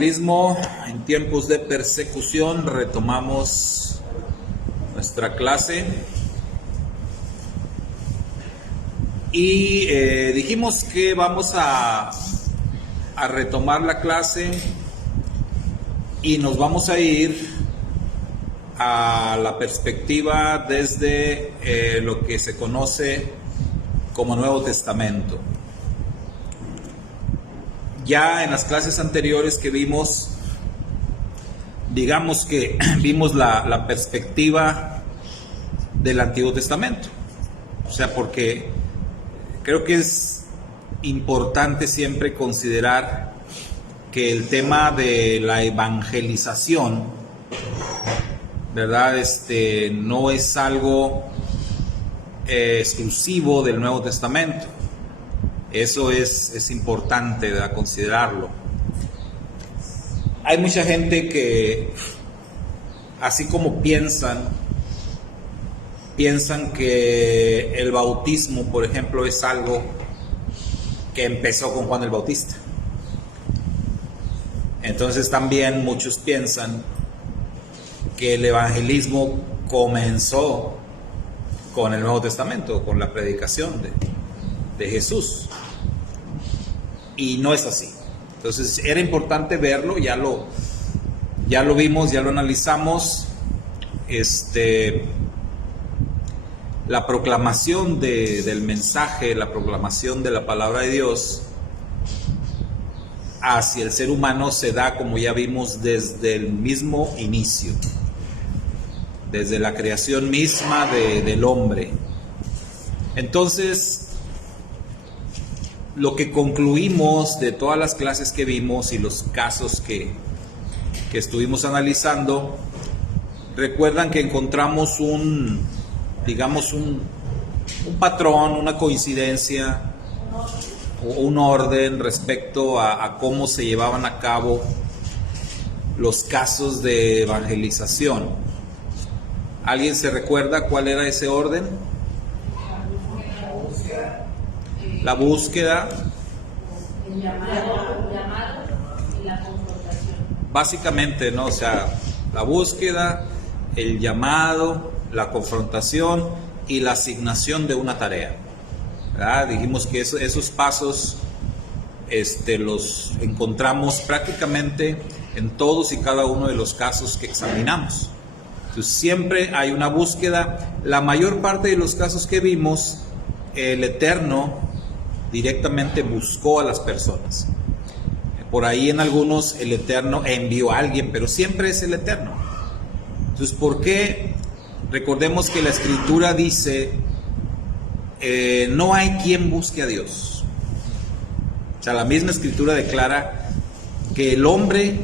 evangelismo en tiempos de persecución. Retomamos nuestra clase y dijimos que vamos a retomar la clase y nos vamos a ir a la perspectiva desde lo que se conoce como Nuevo Testamento. Ya en las clases anteriores que vimos, digamos que vimos la perspectiva del Antiguo Testamento. O sea, porque creo que es importante siempre considerar que el tema de la evangelización, ¿verdad? No es algo exclusivo del Nuevo Testamento. Eso es importante de considerarlo. Hay mucha gente que, así como piensan que el bautismo, por ejemplo, es algo que empezó con Juan el Bautista. Entonces también muchos piensan que el evangelismo comenzó con el Nuevo Testamento, con la predicación de Jesús. Y no es así. Entonces era importante verlo, ya lo vimos, ya lo analizamos. La proclamación del mensaje, la proclamación de la palabra de Dios hacia el ser humano se da, como ya vimos, desde el mismo inicio, desde la creación misma del hombre. Entonces, lo que concluimos de todas las clases que vimos y los casos que estuvimos analizando, recuerdan que encontramos un patrón, una coincidencia o un orden respecto a cómo se llevaban a cabo los casos de evangelización. ¿Alguien se recuerda cuál era ese orden? La búsqueda, el llamado y la confrontación. Básicamente, ¿no? O sea, la búsqueda, el llamado, la confrontación y la asignación de una tarea, ¿verdad? Dijimos que esos pasos los encontramos prácticamente en todos y cada uno de los casos que examinamos. Entonces, siempre hay una búsqueda. La mayor parte de los casos que vimos, el Eterno directamente buscó a las personas. Por ahí en algunos el Eterno envió a alguien, pero siempre es el Eterno. Entonces, ¿por qué? Recordemos que la Escritura dice, no hay quien busque a Dios. O sea, la misma Escritura declara que el hombre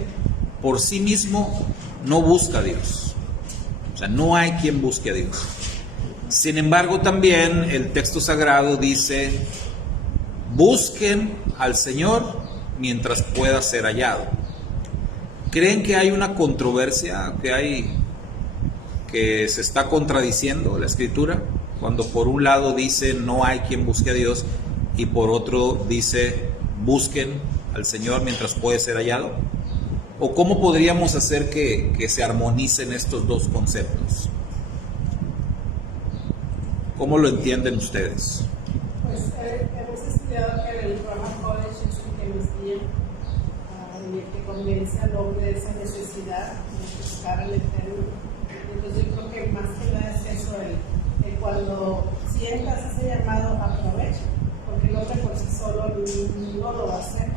por sí mismo no busca a Dios. O sea, no hay quien busque a Dios. Sin embargo, también el texto sagrado dice, busquen al Señor mientras pueda ser hallado. ¿Creen que hay una controversia, que se está contradiciendo la Escritura? Cuando por un lado dice no hay quien busque a Dios y por otro dice busquen al Señor mientras puede ser hallado. ¿O cómo podríamos hacer que se armonicen estos dos conceptos? ¿Cómo lo entienden ustedes? Pues hemos estudiado que el Rama College es un que nos guía y el que convence al hombre de esa necesidad de buscar al Eterno. Entonces yo creo que más que nada es eso, el cuando sientas ese llamado, aprovecha, porque el hombre por sí solo no lo va a hacer.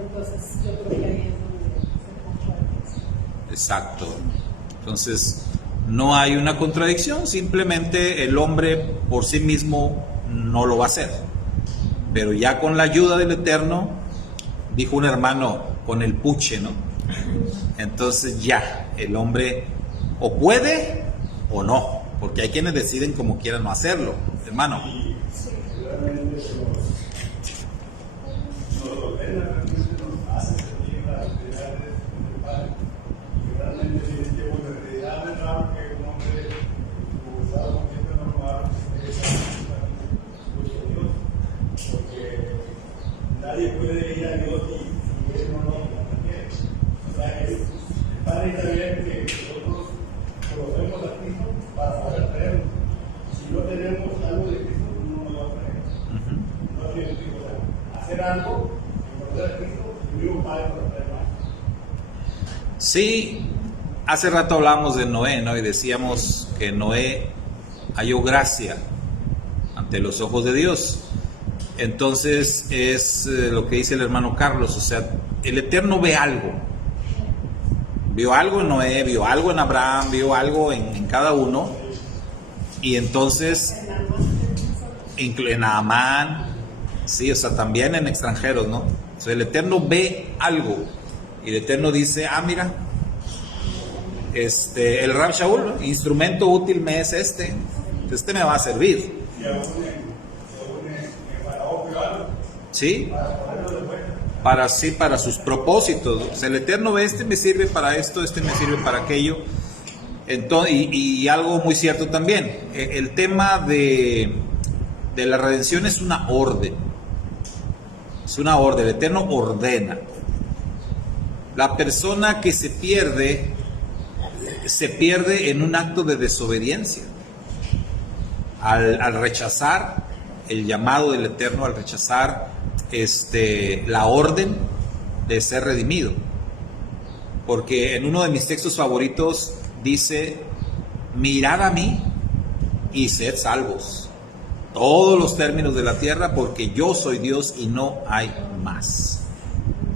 Entonces yo creo que ahí es donde se concuerda. Exacto. Entonces, no hay una contradicción, simplemente el hombre por sí mismo no lo va a hacer. Pero ya con la ayuda del Eterno, dijo un hermano, con el puche, ¿no? Entonces ya, el hombre o puede o no, porque hay quienes deciden como quieran no hacerlo, hermano. Sí, realmente nos ordena, realmente nos hace sentir la realidad del Padre. Y realmente en este tiempo de realidad es raro que un hombre como estaba comiendo normal mucho Dios, porque nadie puede ir a Dios y él no lo quiere. dice bien que nosotros conocemos a Cristo para poder creerlo. Si no tenemos algo de Cristo, no nos va a creer. No tiene sentido. O sea, hacer algo y conocer a Cristo, el mismo Padre para creer más. Sí, hace rato hablábamos de Noé, ¿no? Y decíamos que Noé halló gracia ante los ojos de Dios. Entonces es lo que dice el hermano Carlos, o sea, el Eterno ve algo. Vio algo en Noé, vio algo en Abraham, vio algo en cada uno. Y entonces, en Naamán, sí, o sea, también en extranjeros, ¿no? O sea, el Eterno ve algo. Y el Eterno dice, mira, el Rab Shaul, ¿no? Instrumento útil me es este me va a servir. Y aún en Faraón vio algo. ¿Sí? Para ponerlo de vuelta. Para sus propósitos. O sea, el Eterno ve, me sirve para esto, me sirve para aquello. Entonces, y algo muy cierto también, el tema de la redención es una orden. Es una orden, el Eterno ordena. La persona que se pierde en un acto de desobediencia. Al rechazar el llamado del Eterno, al rechazar la orden de ser redimido. Porque en uno de mis textos favoritos dice, mirad a mí y sed salvos, todos los términos de la tierra, porque yo soy Dios y no hay más.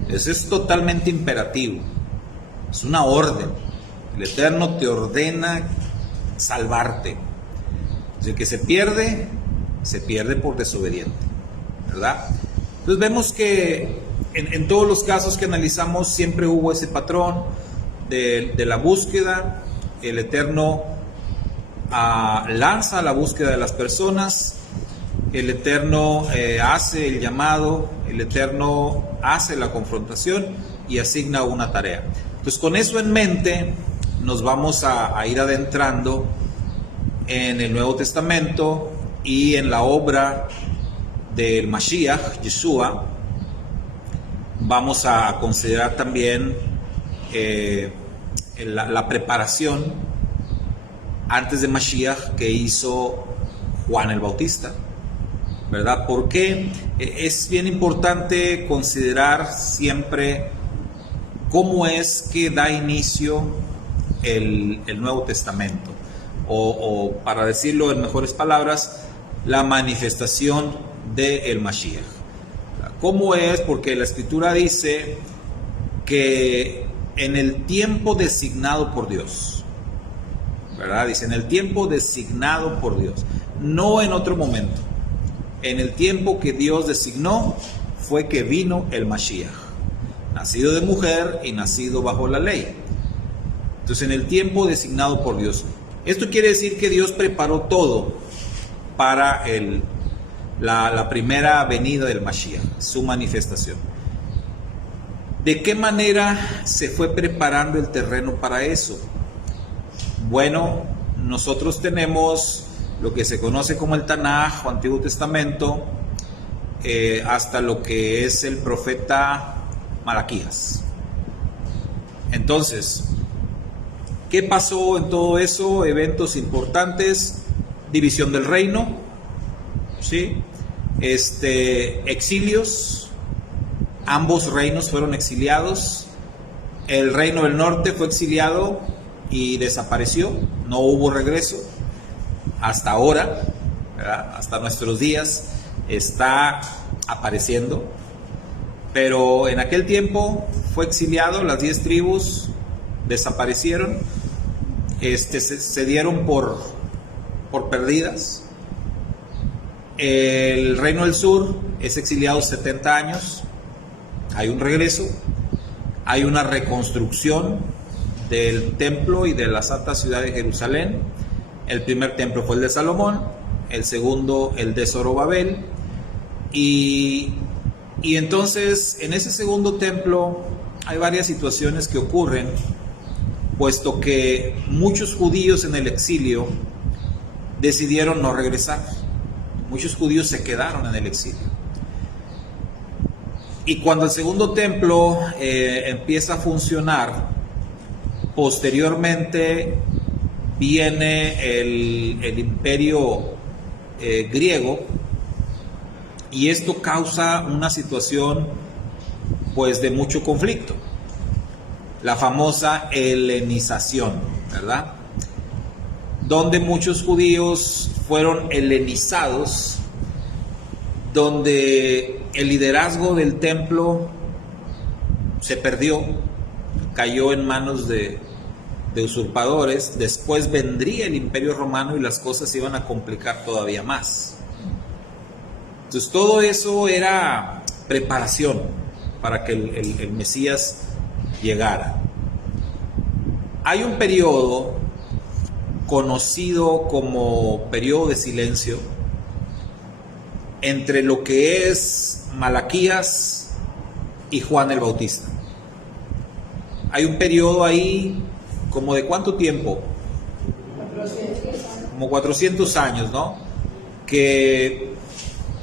Eso es totalmente imperativo, es una orden. El Eterno te ordena salvarte. El que se pierde por desobediente, ¿verdad? Entonces vemos que en todos los casos que analizamos siempre hubo ese patrón de la búsqueda. El Eterno lanza la búsqueda de las personas, el Eterno hace el llamado, el Eterno hace la confrontación y asigna una tarea. Entonces con eso en mente nos vamos a ir adentrando en el Nuevo Testamento y en la obra del Mashiach, Yeshua. Vamos a considerar también la preparación antes de Mashiach que hizo Juan el Bautista, ¿verdad? Porque es bien importante considerar siempre cómo es que da inicio el Nuevo Testamento, o para decirlo en mejores palabras, la manifestación del Mashiach. ¿Cómo es? Porque la Escritura dice que en el tiempo designado por Dios, ¿verdad? Dice, en el tiempo designado por Dios, no en otro momento. En el tiempo que Dios designó fue que vino el Mashiach, nacido de mujer y nacido bajo la ley. Entonces, en el tiempo designado por Dios. Esto quiere decir que Dios preparó todo para la primera venida del Mashiach, su manifestación. ¿De qué manera se fue preparando el terreno para eso? Bueno, nosotros tenemos lo que se conoce como el Tanaj o Antiguo Testamento, hasta lo que es el profeta Malaquías. Entonces, ¿qué pasó en todo eso? Eventos importantes, división del reino, ¿sí? Exilios, ambos reinos fueron exiliados. El reino del norte fue exiliado y desapareció, no hubo regreso hasta ahora, ¿verdad? Hasta nuestros días está apareciendo, pero en aquel tiempo fue exiliado, las 10 tribus desaparecieron, se dieron por perdidas. El reino del sur es exiliado 70 años, hay un regreso, hay una reconstrucción del templo y de la santa ciudad de Jerusalén. El primer templo fue el de Salomón, el segundo el de Zorobabel, y entonces en ese segundo templo hay varias situaciones que ocurren, puesto que muchos judíos en el exilio decidieron no regresar. Muchos judíos se quedaron en el exilio. Y cuando el segundo templo empieza a funcionar, Posteriormente viene el imperio griego, y esto causa una situación pues de mucho conflicto, la famosa helenización, ¿verdad? Donde muchos judíos fueron helenizados, donde el liderazgo del templo se perdió, cayó en manos de usurpadores. Después vendría el Imperio Romano y las cosas se iban a complicar todavía más. Entonces todo eso era preparación para que el Mesías llegara. Hay un periodo conocido como periodo de silencio entre lo que es Malaquías y Juan el Bautista. Hay un periodo ahí como de ¿cuánto tiempo? 400 años. Como 400 años, ¿no? Que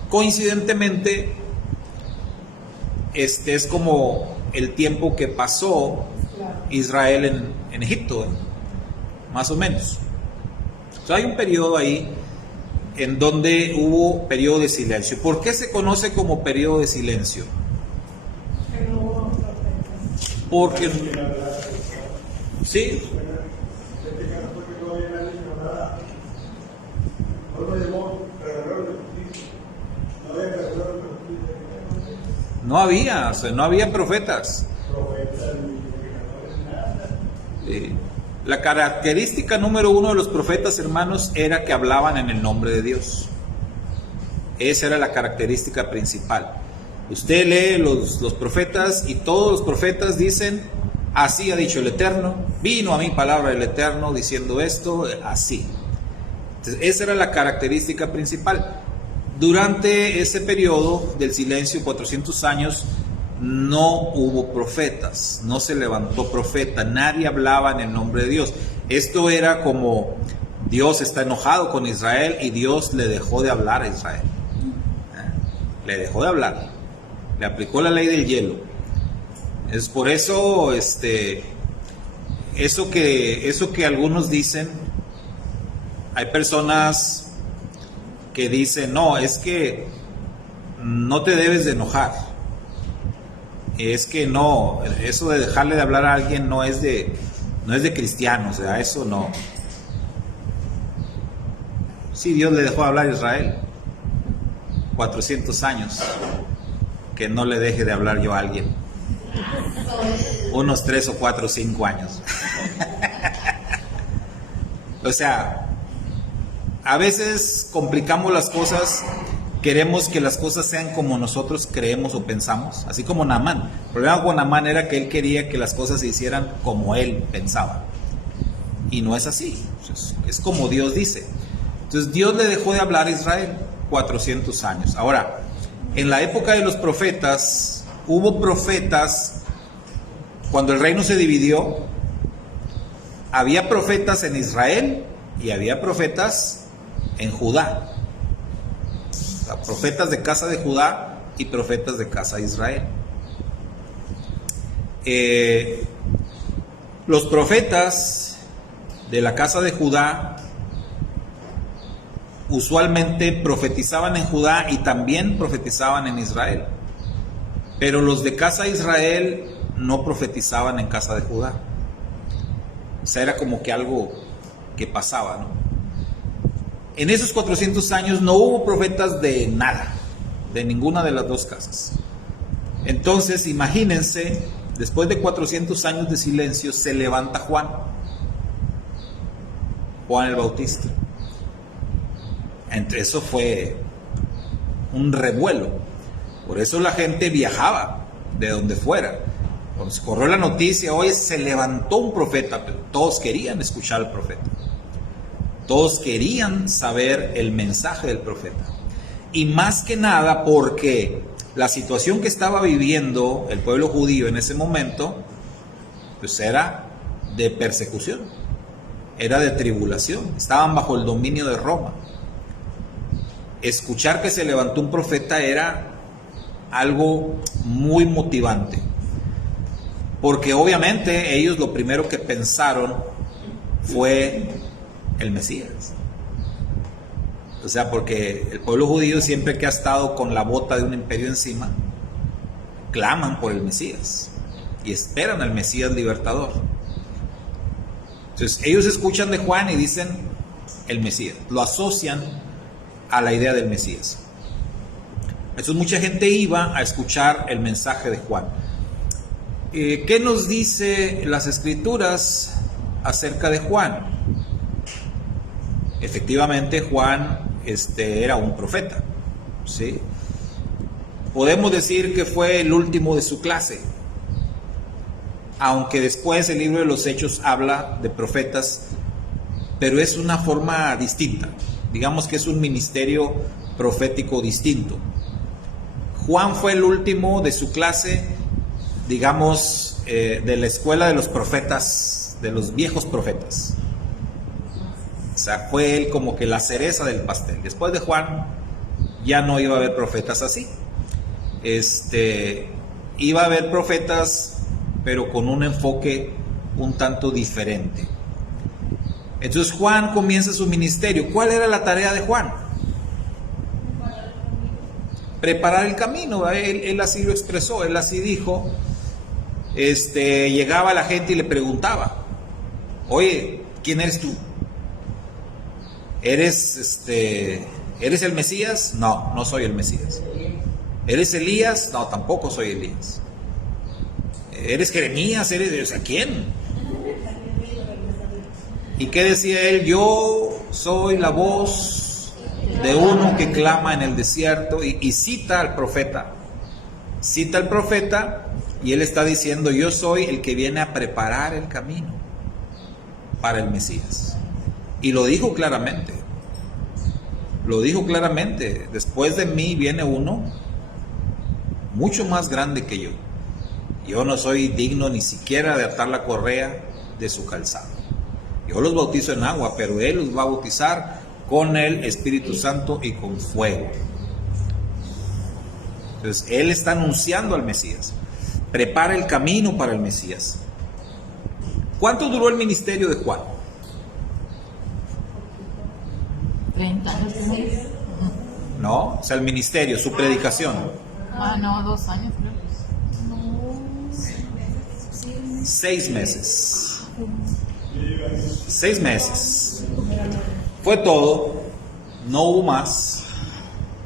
coincidentemente es como el tiempo que pasó Israel en Egipto, más o menos. O sea, hay un periodo ahí en donde hubo periodo de silencio. ¿Por qué se conoce como periodo de silencio? Que no hubo profetas. Porque sí, no había, o sea, no había profetas. La característica número uno de los profetas, hermanos, era que hablaban en el nombre de Dios. Esa era la característica principal. Usted lee los profetas y todos los profetas dicen: así ha dicho el Eterno, vino a mí palabra del Eterno diciendo esto, así. Entonces, esa era la característica principal. Durante ese periodo del silencio, 400 años, no hubo profetas, no se levantó profeta, nadie hablaba en el nombre de Dios. Esto era como Dios está enojado con Israel y Dios le dejó de hablar a Israel. Le dejó de hablar, le aplicó la ley del hielo. Es por eso, eso que algunos dicen, hay personas que dicen: no, es que no te debes de enojar, es que no, eso de dejarle de hablar a alguien no es de cristianos, o sea, eso no. Sí, Dios le dejó de hablar a Israel 400 años, que no le deje de hablar yo a alguien unos 3 o 4 o 5 años. O sea, a veces complicamos las cosas, queremos que las cosas sean como nosotros creemos o pensamos, así como Naamán. El problema con Naamán era que él quería que las cosas se hicieran como él pensaba, y no es así, es como Dios dice. Entonces Dios le dejó de hablar a Israel 400 años. Ahora, en la época de los profetas, hubo profetas. Cuando el reino se dividió, había profetas en Israel y había profetas en Judá. O sea, profetas de casa de Judá y profetas de casa de Israel. Los profetas de la casa de Judá usualmente profetizaban en Judá y también profetizaban en Israel. Pero los de casa de Israel no profetizaban en casa de Judá. O sea, era como que algo que pasaba, ¿no? En esos 400 años no hubo profetas de nada, de ninguna de las dos casas. Entonces, imagínense, después de 400 años de silencio, se levanta Juan el Bautista. Entre eso fue un revuelo. Por eso la gente viajaba de donde fuera. Cuando se corrió la noticia, hoy se levantó un profeta, pero todos querían escuchar al profeta. Todos querían saber el mensaje del profeta. Y más que nada porque la situación que estaba viviendo el pueblo judío en ese momento, pues era de persecución, era de tribulación, estaban bajo el dominio de Roma. Escuchar que se levantó un profeta era algo muy motivante. porque obviamente ellos lo primero que pensaron fue el Mesías. O sea, porque el pueblo judío, siempre que ha estado con la bota de un imperio encima, claman por el Mesías y esperan al Mesías libertador. Entonces ellos escuchan de Juan y dicen el Mesías, lo asocian a la idea del Mesías. Entonces mucha gente iba a escuchar el mensaje de Juan. ¿Qué nos dice las Escrituras acerca de Juan? Efectivamente, Juan era un profeta, ¿sí? Podemos decir que fue el último de su clase, aunque después el libro de los Hechos habla de profetas, pero es una forma distinta. Digamos que es un ministerio profético distinto. Juan fue el último de su clase, digamos, de la escuela de los profetas, de los viejos profetas. O sea, fue él como que la cereza del pastel. Después de Juan ya no iba a haber profetas así. Iba a haber profetas, pero con un enfoque un tanto diferente. Entonces Juan comienza su ministerio. ¿Cuál era la tarea de Juan? Preparar el camino. Él así lo expresó, él así dijo. Llegaba la gente y le preguntaba: oye, ¿quién eres tú? ¿Eres el Mesías? No, no soy el Mesías. ¿Eres Elías? No, tampoco soy Elías. ¿Eres Jeremías? O sea, ¿quién? ¿Y qué decía él? Yo soy la voz de uno que clama en el desierto, y cita al profeta. Cita al profeta y él está diciendo: yo soy el que viene a preparar el camino para el Mesías. Y lo dijo claramente. Lo dijo claramente: después de mí viene uno mucho más grande que yo. Yo no soy digno ni siquiera de atar la correa de su calzado. Yo los bautizo en agua, pero él los va a bautizar con el Espíritu Santo y con fuego. Entonces él está anunciando al Mesías. Prepara el camino para el Mesías. ¿Cuánto duró el ministerio de Juan? 30 años. No, o sea, el ministerio, su predicación. No, 2 años creo. 6 meses. 6 meses. Fue todo. No hubo más.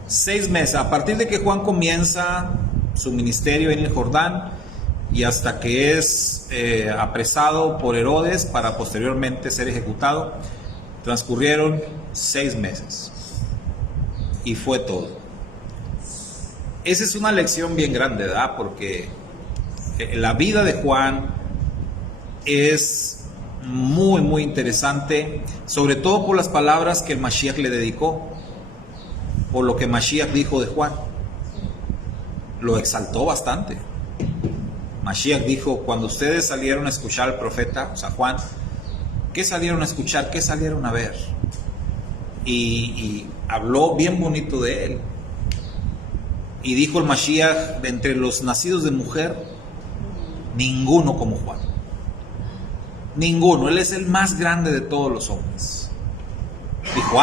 6 meses. A partir de que Juan comienza su ministerio en el Jordán y hasta que es apresado por Herodes para posteriormente ser ejecutado, transcurrieron 6 meses. Y fue todo. Esa es una lección bien grande, ¿verdad? Porque la vida de Juan es muy, muy interesante, sobre todo por las palabras que el Mashiach le dedicó, por lo que Mashiach dijo de Juan. Lo exaltó bastante. Mashiach dijo: cuando ustedes salieron a escuchar al profeta, o sea, Juan, ¿qué salieron a escuchar? ¿Qué salieron a ver? Y habló bien bonito de él. Y dijo el Mashiach: de entre los nacidos de mujer, ninguno como Juan. Ninguno. Él es el más grande de todos los hombres. Dijo: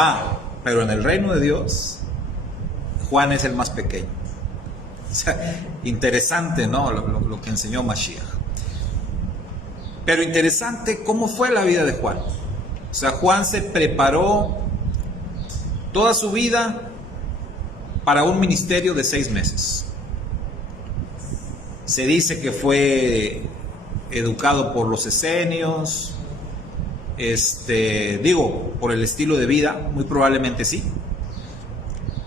pero en el reino de Dios, Juan es el más pequeño. O sea, interesante, ¿no? Lo que enseñó Mashiach. Pero interesante cómo fue la vida de Juan. O sea, Juan se preparó toda su vida para un ministerio de 6 meses. Se dice que fue educado por los esenios, por el estilo de vida, muy probablemente sí,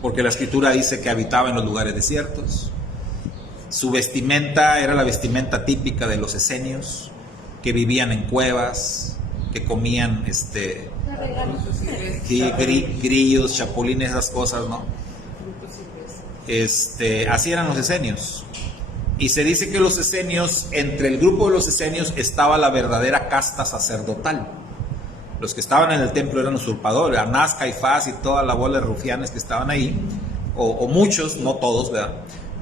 porque la escritura dice que habitaba en los lugares desiertos. Su vestimenta era la vestimenta típica de los esenios, que vivían en cuevas, que comían grillos, chapulines, esas cosas, ¿no? Así eran los esenios. Y se dice que los esenios, entre el grupo de los esenios estaba la verdadera casta sacerdotal. Los que estaban en el templo eran usurpadores, Anás, Caifás y toda la bola de rufianes que estaban ahí, o muchos, no todos, ¿verdad?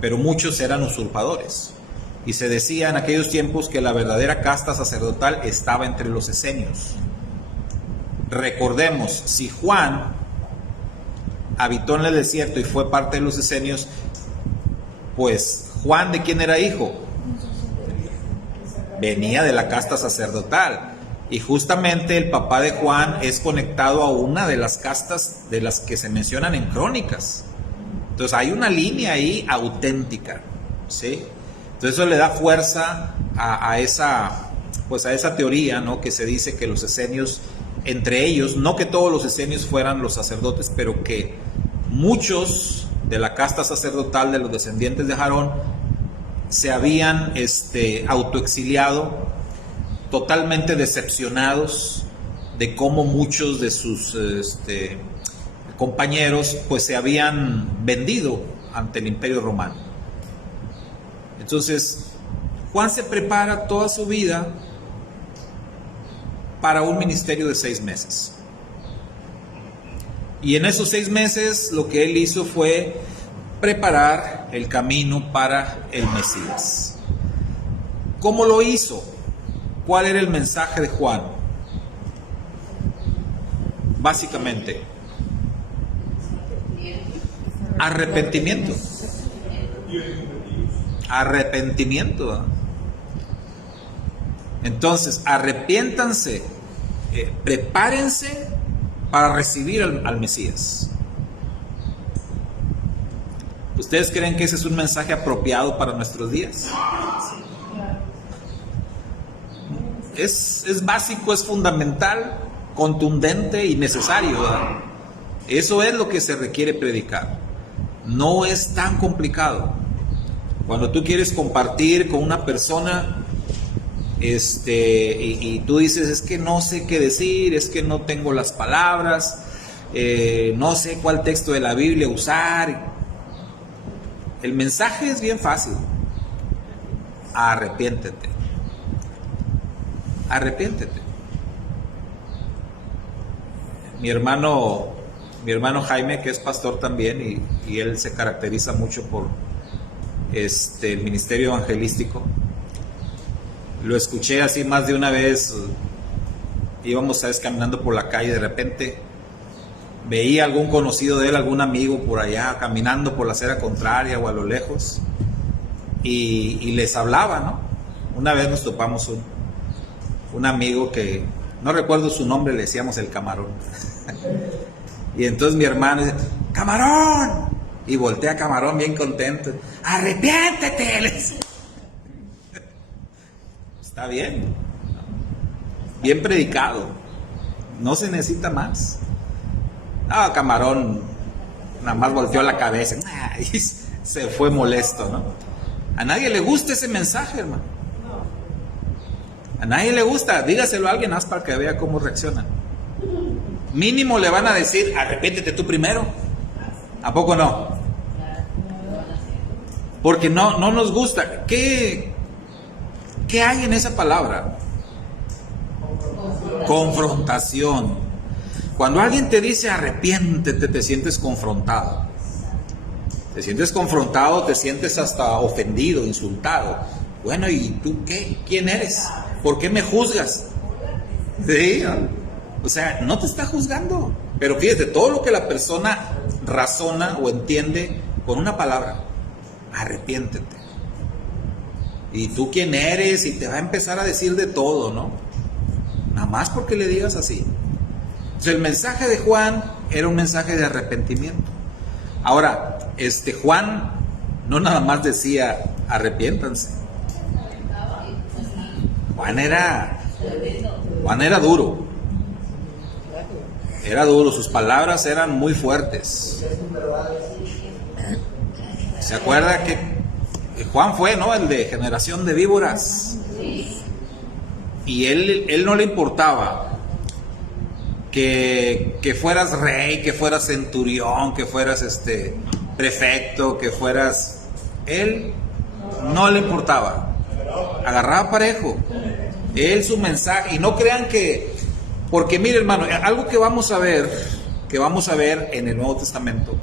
Pero muchos eran usurpadores. Y se decía en aquellos tiempos que la verdadera casta sacerdotal estaba entre los esenios. Recordemos, si Juan habitó en el desierto y fue parte de los esenios, pues Juan, ¿de quién era hijo? Venía de la casta sacerdotal. Y justamente el papá de Juan es conectado a una de las castas de las que se mencionan en Crónicas. Entonces hay una línea ahí auténtica, ¿sí? Entonces eso le da fuerza a esa teoría, ¿no? Que se dice que los esenios, entre ellos, no que todos los esenios fueran los sacerdotes, pero que muchos de la casta sacerdotal de los descendientes de Aarón se habían autoexiliado, totalmente decepcionados de cómo muchos de sus compañeros pues se habían vendido ante el Imperio Romano. Entonces Juan se prepara toda su vida para un ministerio de 6 meses. Y en esos 6 meses lo que él hizo fue preparar el camino para el Mesías. ¿Cómo lo hizo? ¿Cuál era el mensaje de Juan? Básicamente, arrepentimiento. Arrepentimiento. Entonces, arrepiéntanse, prepárense para recibir al Mesías. ¿Ustedes creen que ese es un mensaje apropiado para nuestros días? Es básico, es fundamental, contundente y necesario, ¿verdad? Eso es lo que se requiere predicar. No es tan complicado. Cuando tú quieres compartir con una persona y tú dices, es que no sé qué decir, es que no tengo las palabras, no sé cuál texto de la Biblia usar. El mensaje es bien fácil. Arrepiéntete. Arrepiéntete. Mi hermano Jaime, que es pastor también, y él se caracteriza mucho por el ministerio evangelístico. Lo escuché así más de una vez. Íbamos caminando por la calle, de repente veía algún conocido de él, algún amigo por allá caminando por la acera contraria o a lo lejos, y les hablaba, ¿no? Una vez nos topamos un amigo que no recuerdo su nombre, le decíamos el Camarón. Y entonces mi hermano dice, ¡Camarón! Y voltea a Camarón bien contento. ¡Arrepiéntete! Le dice. Está bien. Bien predicado. No se necesita más. No, Camarón nada más volteó la cabeza y se fue molesto, ¿no? A nadie le gusta ese mensaje, hermano. A nadie le gusta. Dígaselo a alguien más para que vea cómo reacciona. Mínimo le van a decir, arrepiéntete tú primero. ¿A poco no? Porque no nos gusta. ¿Qué hay en esa palabra? Confrontación. Cuando alguien te dice arrepiéntete, te sientes confrontado. Te sientes confrontado, te sientes hasta ofendido, insultado. Bueno, ¿y tú qué? ¿Quién eres? ¿Por qué me juzgas? Sí, o sea, no te está juzgando. Pero fíjate, todo lo que la persona razona o entiende con una palabra, arrepiéntete. ¿Y tú quién eres? Y te va a empezar a decir de todo, ¿no? Nada más porque le digas así. Entonces, el mensaje de Juan era un mensaje de arrepentimiento. Ahora, Juan no nada más decía arrepiéntanse. Juan era duro. Era duro, sus palabras eran muy fuertes. ¿Se acuerda que Juan fue, ¿no? El de generación de víboras. Y él no le importaba que fueras rey, que fueras centurión, que fueras prefecto, que fueras... Él no le importaba. Agarraba parejo. Él su mensaje. Y no crean que... Porque mire, hermano, algo que vamos a ver en el Nuevo Testamento,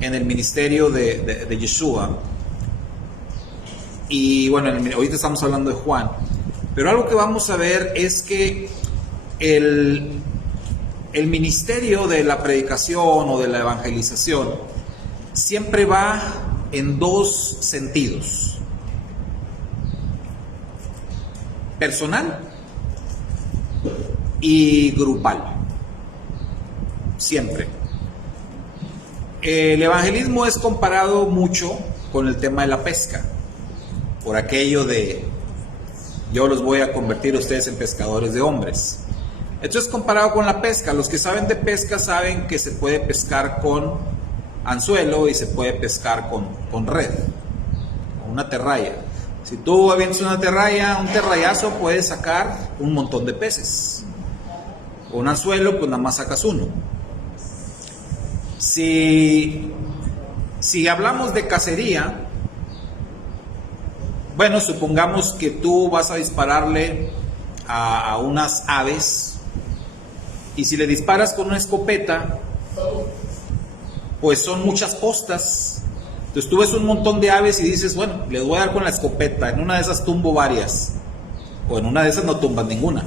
en el ministerio de Yeshua, Y bueno, ahorita estamos hablando de Juan. Pero algo que vamos a ver es que el ministerio de la predicación o de la evangelización siempre va en dos sentidos: personal y grupal. Siempre. El evangelismo es comparado mucho con el tema de la pesca, por aquello de yo los voy a convertir a ustedes en pescadores de hombres. Esto es comparado con la pesca. Los que saben de pesca saben que se puede pescar con anzuelo y se puede pescar con red, con una terraya. Si tú avientas una terraya, un terrayazo, puedes sacar un montón de peces. Con un anzuelo, pues nada más sacas uno. Si hablamos de cacería, bueno, supongamos que tú vas a dispararle a unas aves, y si le disparas con una escopeta, pues son muchas postas. Entonces tú ves un montón de aves y dices, bueno, les voy a dar con la escopeta, en una de esas tumbo varias, o en una de esas no tumbas ninguna.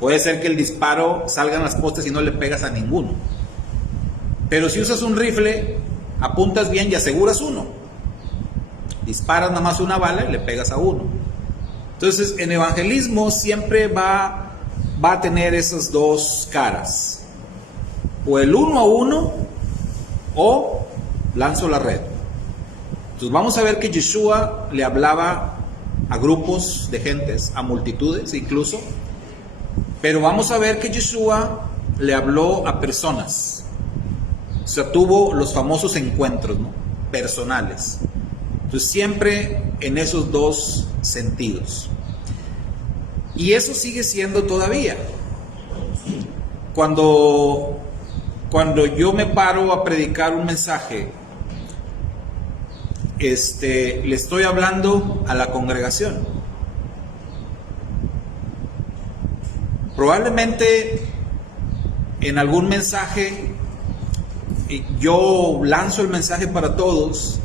Puede ser que el disparo salgan las postas y no le pegas a ninguno. Pero si usas un rifle, apuntas bien y aseguras uno. Disparas nada más una bala y le pegas a uno. Entonces, en evangelismo siempre va a tener esas dos caras: o el uno a uno, o lanzo la red. Entonces vamos a ver que Yeshua le hablaba a grupos de gentes, a multitudes incluso, pero vamos a ver que Yeshua le habló a personas. O sea, tuvo los famosos encuentros, ¿no?, personales. Entonces siempre en esos dos sentidos. Y eso sigue siendo todavía. Cuando yo me paro a predicar un mensaje, le estoy hablando a la congregación. Probablemente en algún mensaje yo lanzo el mensaje para todos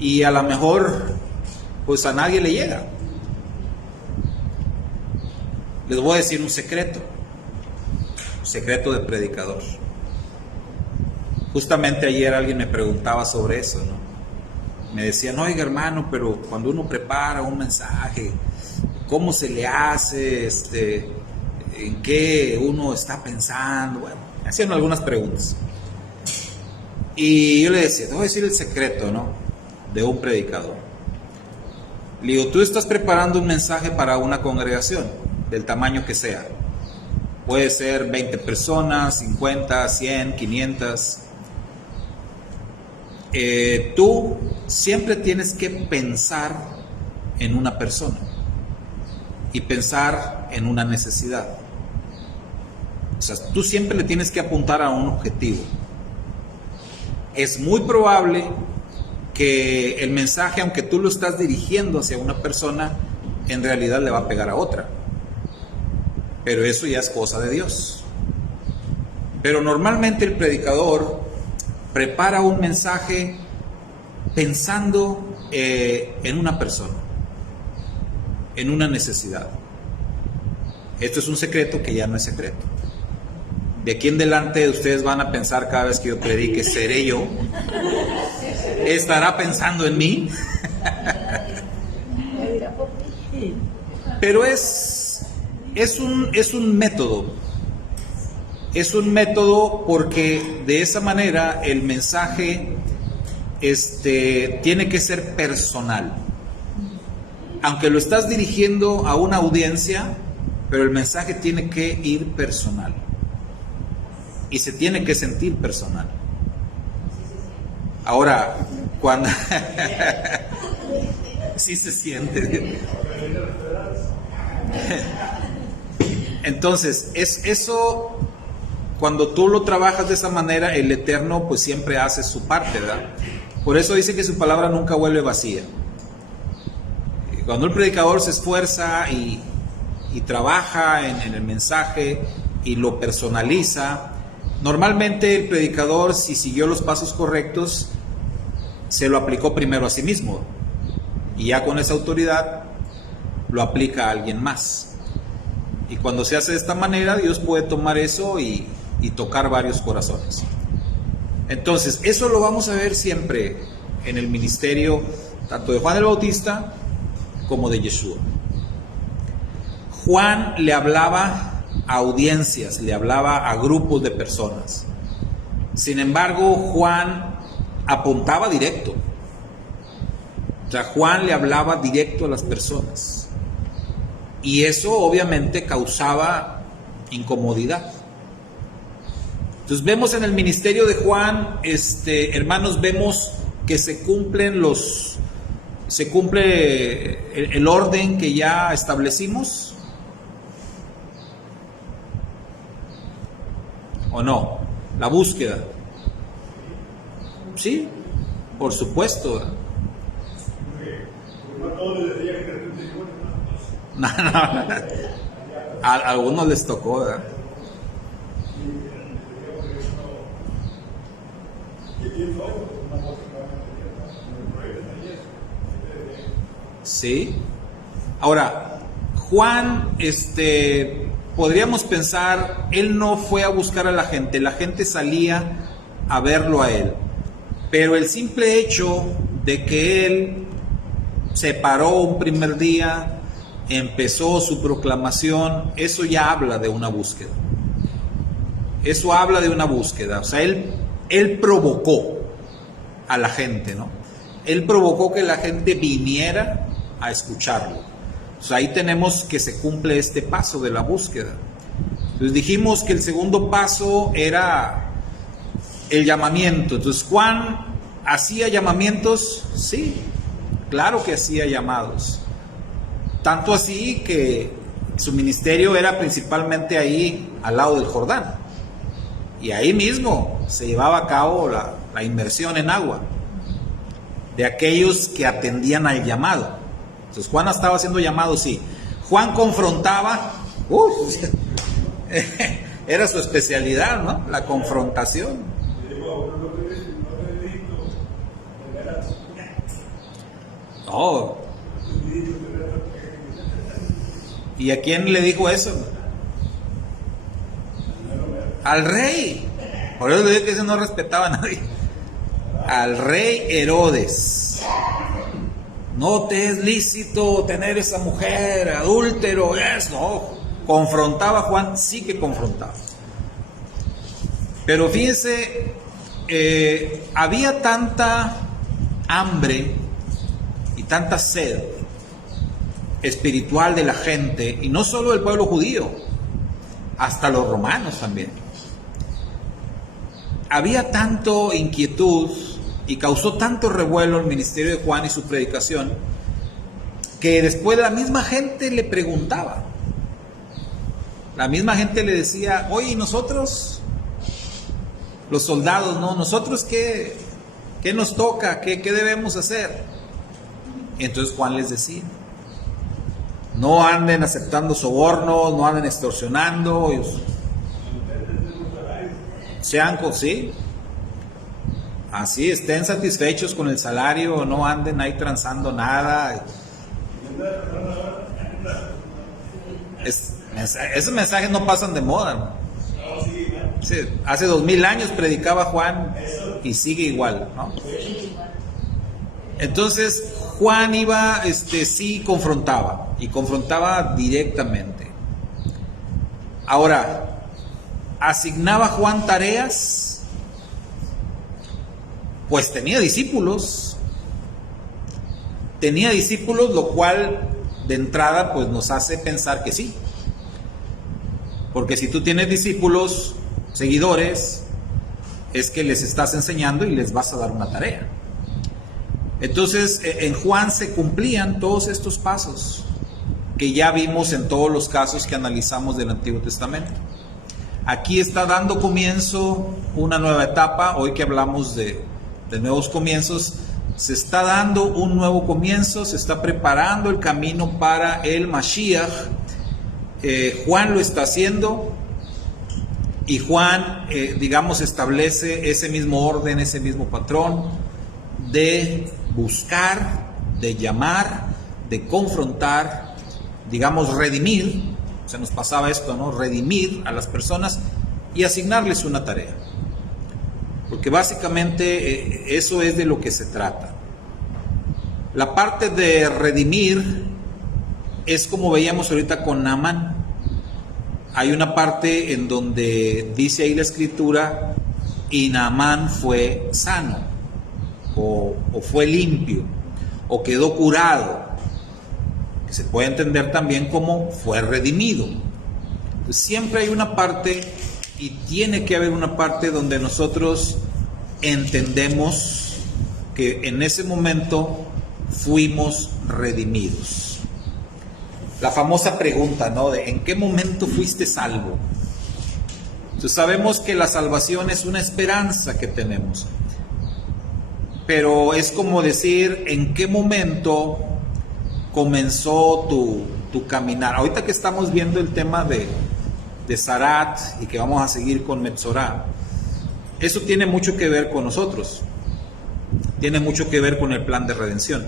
y a lo mejor pues a nadie le llega. Les voy a decir un secreto de predicador. Justamente ayer alguien me preguntaba sobre eso, ¿no? Me decían, oiga hermano, pero cuando uno prepara un mensaje, ¿cómo se le hace? ¿En qué uno está pensando? Bueno, me hacían algunas preguntas. Y yo le decía, te voy a decir el secreto, ¿no?, de un predicador. Le digo, tú estás preparando un mensaje para una congregación, del tamaño que sea. Puede ser 20 personas, 50, 100, 500. Tú siempre tienes que pensar en una persona y pensar en una necesidad. O sea, tú siempre le tienes que apuntar a un objetivo. Es muy probable que el mensaje, aunque tú lo estás dirigiendo hacia una persona, en realidad le va a pegar a otra. Pero eso ya es cosa de Dios. Pero normalmente el predicador prepara un mensaje pensando en una persona, en una necesidad. Esto es un secreto que ya no es secreto. De aquí en adelante ustedes van a pensar cada vez que yo predique, ¿seré yo? ¿Estará pensando en mí? Pero es un método. Es un método porque de esa manera el mensaje tiene que ser personal. Aunque lo estás dirigiendo a una audiencia, pero el mensaje tiene que ir personal. Y se tiene que sentir personal. Ahora, cuando... sí se siente. Entonces, eso, cuando tú lo trabajas de esa manera, el Eterno pues siempre hace su parte, ¿verdad? Por eso dice que su palabra nunca vuelve vacía. Cuando el predicador se esfuerza y trabaja en el mensaje y lo personaliza, normalmente el predicador, si siguió los pasos correctos, se lo aplicó primero a sí mismo. y ya con esa autoridad lo aplica a alguien más. Y cuando se hace de esta manera, Dios puede tomar eso y tocar varios corazones. Entonces, eso lo vamos a ver siempre en el ministerio tanto de Juan el Bautista como de Yeshua. Juan le hablaba a audiencias, le hablaba a grupos de personas. Sin embargo, Juan apuntaba directo. O sea, Juan le hablaba directo a las personas. Y eso obviamente causaba incomodidad. Entonces vemos en el ministerio de Juan, hermanos, vemos que se cumple el orden que ya establecimos, ¿o no? La búsqueda. Sí, por supuesto. No. A algunos les tocó, ¿verdad? Sí. Ahora, Juan, podríamos pensar, él no fue a buscar a la gente salía a verlo a él. Pero el simple hecho de que él se paró un primer día, empezó su proclamación, eso ya habla de una búsqueda. Eso habla de una búsqueda. O sea, él provocó a la gente, ¿no? Él provocó que la gente viniera a escucharlo. O sea, ahí tenemos que se cumple este paso de la búsqueda. Entonces dijimos que el segundo paso era el llamamiento. Entonces, ¿Juan hacía llamamientos? Sí, claro que hacía llamados. Tanto así que su ministerio era principalmente ahí al lado del Jordán. Y ahí mismo se llevaba a cabo la inmersión en agua de aquellos que atendían al llamado. Entonces Juan estaba haciendo llamados, sí. Juan confrontaba, era su especialidad, ¿no? La confrontación. No. ¿Y a quién le dijo eso? Al rey. Por eso le digo que ese no respetaba a nadie. Al rey Herodes. No te es lícito tener esa mujer, adúltero, no. Confrontaba a Juan, sí que confrontaba. Pero fíjense, había tanta hambre y tanta sed espiritual de la gente, y no solo del pueblo judío, hasta los romanos también. Había tanto inquietud y causó tanto revuelo el ministerio de Juan y su predicación, que después la misma gente le preguntaba. La misma gente le decía, oye, nosotros, los soldados, ¿no? ¿Nosotros qué nos toca? ¿Qué debemos hacer? Y entonces Juan les decía, no anden aceptando sobornos, no anden extorsionando, sean, sí, así, estén satisfechos con el salario, no anden ahí transando nada. Esos mensajes no pasan de moda, ¿no? Sí, hace 2000 años predicaba Juan y sigue igual, ¿no? Entonces Juan iba, sí confrontaba, y confrontaba directamente. Ahora, ¿asignaba Juan tareas? Pues tenía discípulos, lo cual de entrada pues nos hace pensar que sí. Porque si tú tienes discípulos, seguidores, es que les estás enseñando y les vas a dar una tarea. Entonces, en Juan se cumplían todos estos pasos que ya vimos en todos los casos que analizamos del Antiguo Testamento. Aquí está dando comienzo una nueva etapa. Hoy que hablamos de nuevos comienzos, se está dando un nuevo comienzo, se está preparando el camino para el Mashiach. Juan lo está haciendo, y Juan, establece ese mismo orden, ese mismo patrón de buscar de llamar, de confrontar, digamos redimir, se nos pasaba esto, ¿no? Redimir a las personas y asignarles una tarea. Porque básicamente eso es de lo que se trata. La parte de redimir es como veíamos ahorita con Naamán. Hay una parte en donde dice ahí la escritura, y Naamán fue sano, o fue limpio, o quedó curado, que se puede entender también como fue redimido. Entonces, siempre hay una parte, y tiene que haber una parte donde nosotros entendemos que en ese momento fuimos redimidos. La famosa pregunta, ¿no? De ¿en qué momento fuiste salvo? Entonces sabemos que la salvación es una esperanza que tenemos, pero es como decir en qué momento comenzó tu caminar. Ahorita que estamos viendo el tema de Zarat y que vamos a seguir con Metzorá, eso tiene mucho que ver con nosotros, tiene mucho que ver con el plan de redención.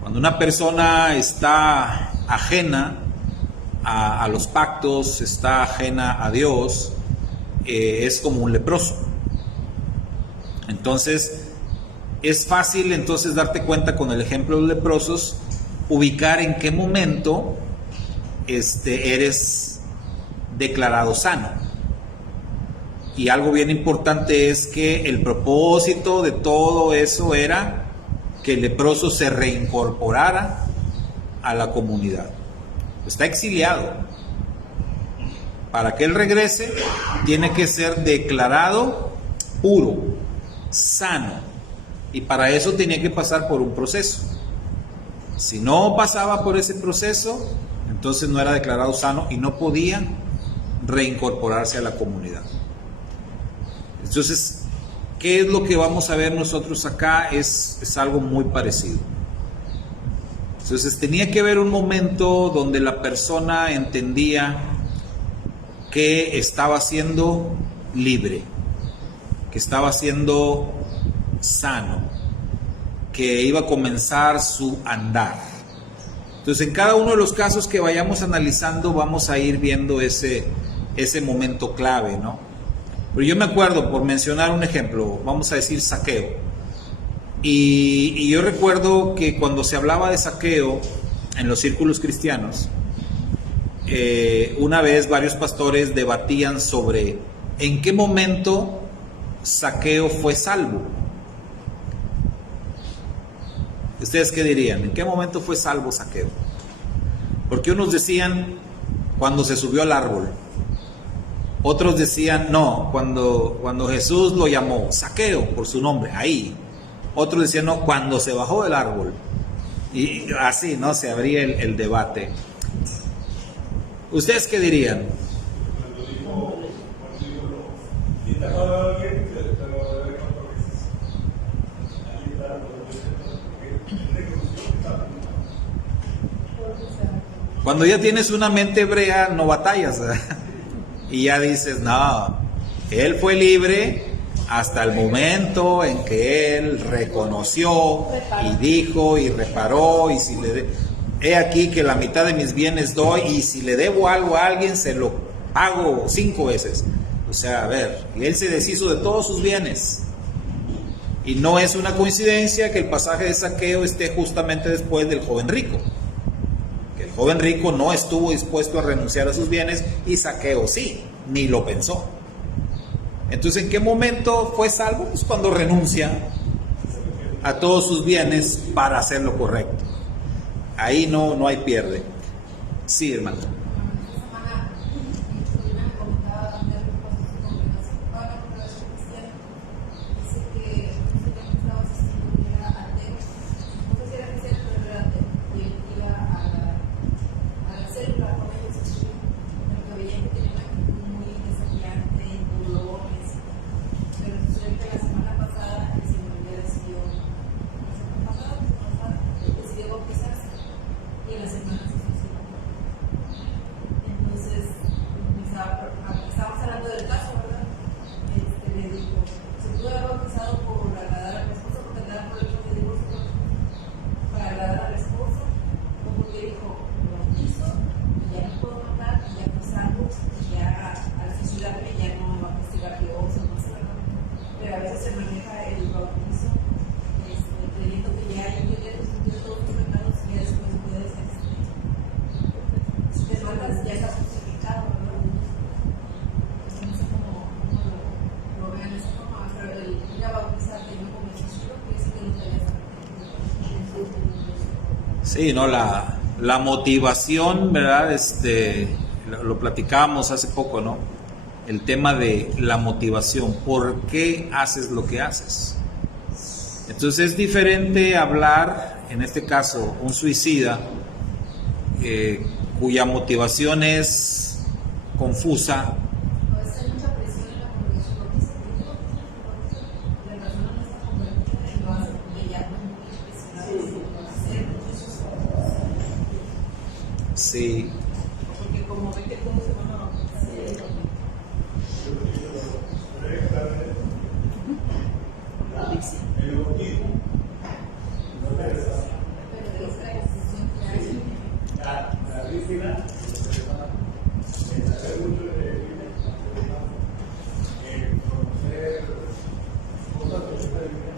Cuando una persona está ajena a los pactos, está ajena a Dios, es como un leproso. Entonces es fácil entonces darte cuenta con el ejemplo de los leprosos, ubicar en qué momento eres declarado sano. Y algo bien importante es que el propósito de todo eso era que el leproso se reincorporara a la comunidad. Está exiliado. Para que él regrese, tiene que ser declarado puro, sano. Y para eso tenía que pasar por un proceso. Si no pasaba por ese proceso, entonces no era declarado sano y no podía reincorporarse a la comunidad. Entonces, ¿qué es lo que vamos a ver nosotros acá? Es algo muy parecido. Entonces, tenía que haber un momento donde la persona entendía que estaba siendo libre, que estaba siendo sano, que iba a comenzar su andar. Entonces, en cada uno de los casos que vayamos analizando, vamos a ir viendo ese momento clave, ¿no? Pero yo me acuerdo, por mencionar un ejemplo, vamos a decir Zaqueo. Y yo recuerdo que cuando se hablaba de Zaqueo en los círculos cristianos, una vez varios pastores debatían sobre en qué momento Zaqueo fue salvo. ¿Ustedes qué dirían? ¿En qué momento fue salvo Zaqueo? Porque unos decían cuando se subió al árbol. Otros decían, no, cuando Jesús lo llamó Zaqueo por su nombre, ahí. Otros decían, no, cuando se bajó del árbol. Y así, ¿no? Se abría el debate. ¿Ustedes qué dirían? Cuando ya tienes una mente hebrea, no batallas, ¿verdad? Y ya dices, no, él fue libre hasta el momento en que él reconoció y dijo y reparó, y si he aquí que la mitad de mis bienes doy, y si le debo algo a alguien se lo pago 5 veces. O sea, a ver, y él se deshizo de todos sus bienes. Y no es una coincidencia que el pasaje de Zaqueo esté justamente después del joven rico. El joven rico no estuvo dispuesto a renunciar a sus bienes y Zaqueo sí, ni lo pensó. Entonces, ¿en qué momento fue salvo? Pues cuando renuncia a todos sus bienes para hacer lo correcto. Ahí no hay pierde. Sí, hermano. Sí, no, la motivación, ¿verdad? Lo platicábamos hace poco, ¿no? El tema de la motivación. ¿Por qué haces lo que haces? Entonces es diferente hablar, en este caso, un suicida cuya motivación es confusa. Puede ser mucha presión en la conversión, la persona no está convertida y lo hace porque ya no es presionado a hacer muchos. Sí, Porque como ve que todo se van a hacer. El bautismo no te reza. La rígida, el saber mucho de la Biblia, el conocer cosas de esta Biblia,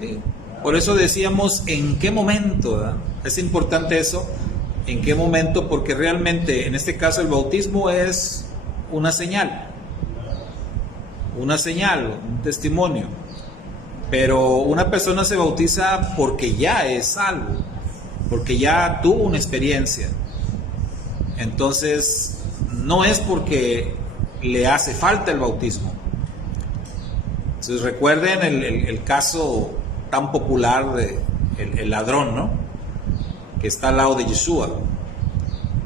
sí. Por eso decíamos en qué momento, ¿verdad? Es importante eso, en qué momento, porque realmente en este caso el bautismo es una señal, un testimonio. Pero una persona se bautiza porque ya es salvo, porque ya tuvo una experiencia. Entonces, no es porque le hace falta el bautismo. Entonces, recuerden el caso tan popular de el ladrón, ¿no? Que está al lado de Yeshua.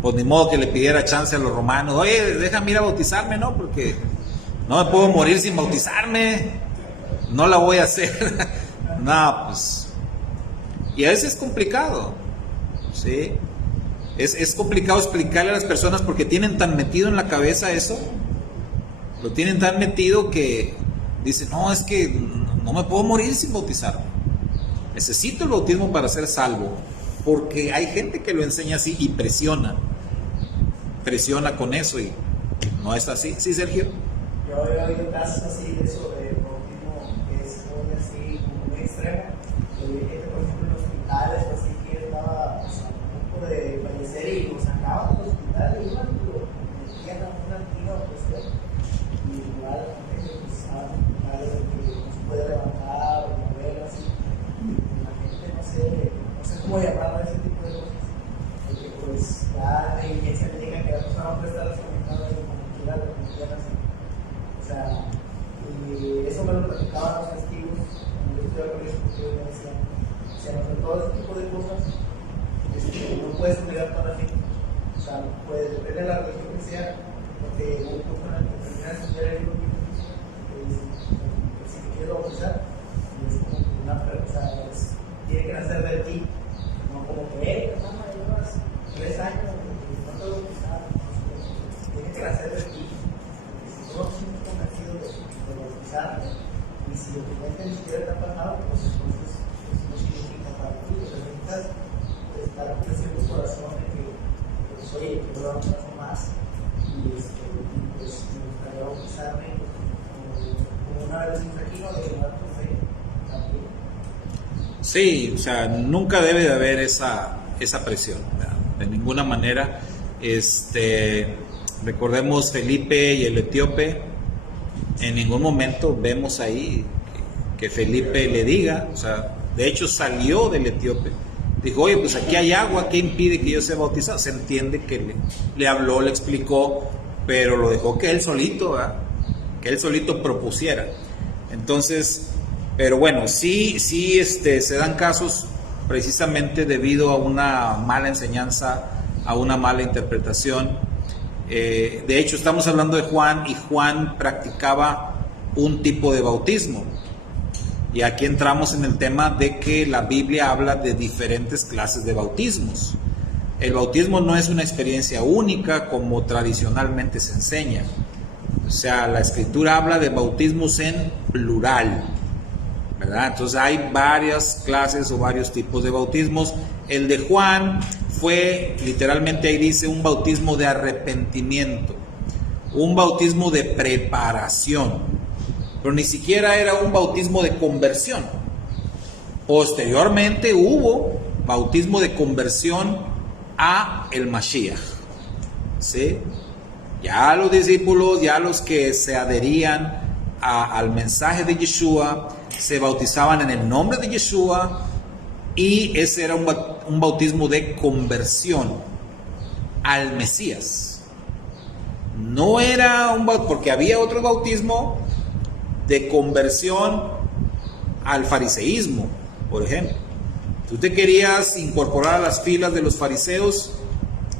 Pues ni modo que le pidiera chance a los romanos, oye, déjame ir a bautizarme, ¿no? Porque no me puedo morir sin bautizarme, no la voy a hacer. No, pues. Y a veces es complicado, ¿sí? Es complicado explicarle a las personas porque tienen tan metido en la cabeza eso, lo tienen tan metido que dicen, no, es que no me puedo morir sin bautizarme. Necesito el bautismo para ser salvo, porque hay gente que lo enseña así y presiona con eso y no es así. ¿Sí, Sergio? Yo he oído casos así de eso, de bautismo que es muy así, como muy extremo. Gente, por ejemplo, en hospitales, así que estaba a punto de fallecer y lo sacaban del hospital y iban y lo metían a una antigua presión. Y igual, gente que estaba en hospitales que no se puede levantar o mover así. Y la gente no sé cómo llamar a ese tipo de cosas. Porque pues ya la iglesia le diga que la persona no puede estar desconectada de como quiera, lo que quieran hacer. O sea, y eso me lo platicaban los testigos cuando yo estuve con ellos, porque me decían, o sea, sobre todo ese tipo de cosas, no puedes obligar a toda la gente. O sea, pues depende de la religión que sea, porque un punto en el que terminas de estudiar el libro que dice, si te quieres bautizar, es como una pregunta, tiene que nacer de ti, no como que, mamá, llevas 3 años, no te bautizar, tiene que nacer de ti. No siempre convencido de bautizarme, y si de repente ni siquiera te ha pasado, pues entonces no significa para ti, necesitas estar ofreciendo tu corazón de que, pues oye, quiero dar un paso más, y pues me gustaría bautizarme como una vez un aquí, no de llevar tu fe también. Sí, o sea, nunca debe de haber esa presión, ¿verdad? De ninguna manera. Recordemos Felipe y el etíope, en ningún momento vemos ahí que Felipe le diga, o sea, de hecho salió del etíope, dijo, oye, pues aquí hay agua, ¿qué impide que yo sea bautizado? Se entiende que le habló, le explicó, pero lo dejó que él solito, ¿verdad? Que él solito propusiera. Entonces, pero bueno, sí, se dan casos precisamente debido a una mala enseñanza, a una mala interpretación. De hecho, estamos hablando de Juan, y Juan practicaba un tipo de bautismo. Y aquí entramos en el tema de que la Biblia habla de diferentes clases de bautismos. El bautismo no es una experiencia única como tradicionalmente se enseña. O sea, la Escritura habla de bautismos en plural, ¿verdad? Entonces hay varias clases o varios tipos de bautismos. El de Juan fue, literalmente ahí dice, un bautismo de arrepentimiento, un bautismo de preparación, pero ni siquiera era un bautismo de conversión. Posteriormente hubo bautismo de conversión a el Mashiach, ¿sí? Ya los discípulos, ya los que se adherían al mensaje de Yeshua, se bautizaban en el nombre de Yeshua y ese era un bautismo de conversión al Mesías. No era un bautismo, porque había otro bautismo de conversión al fariseísmo, por ejemplo. Tú te querías incorporar a las filas de los fariseos,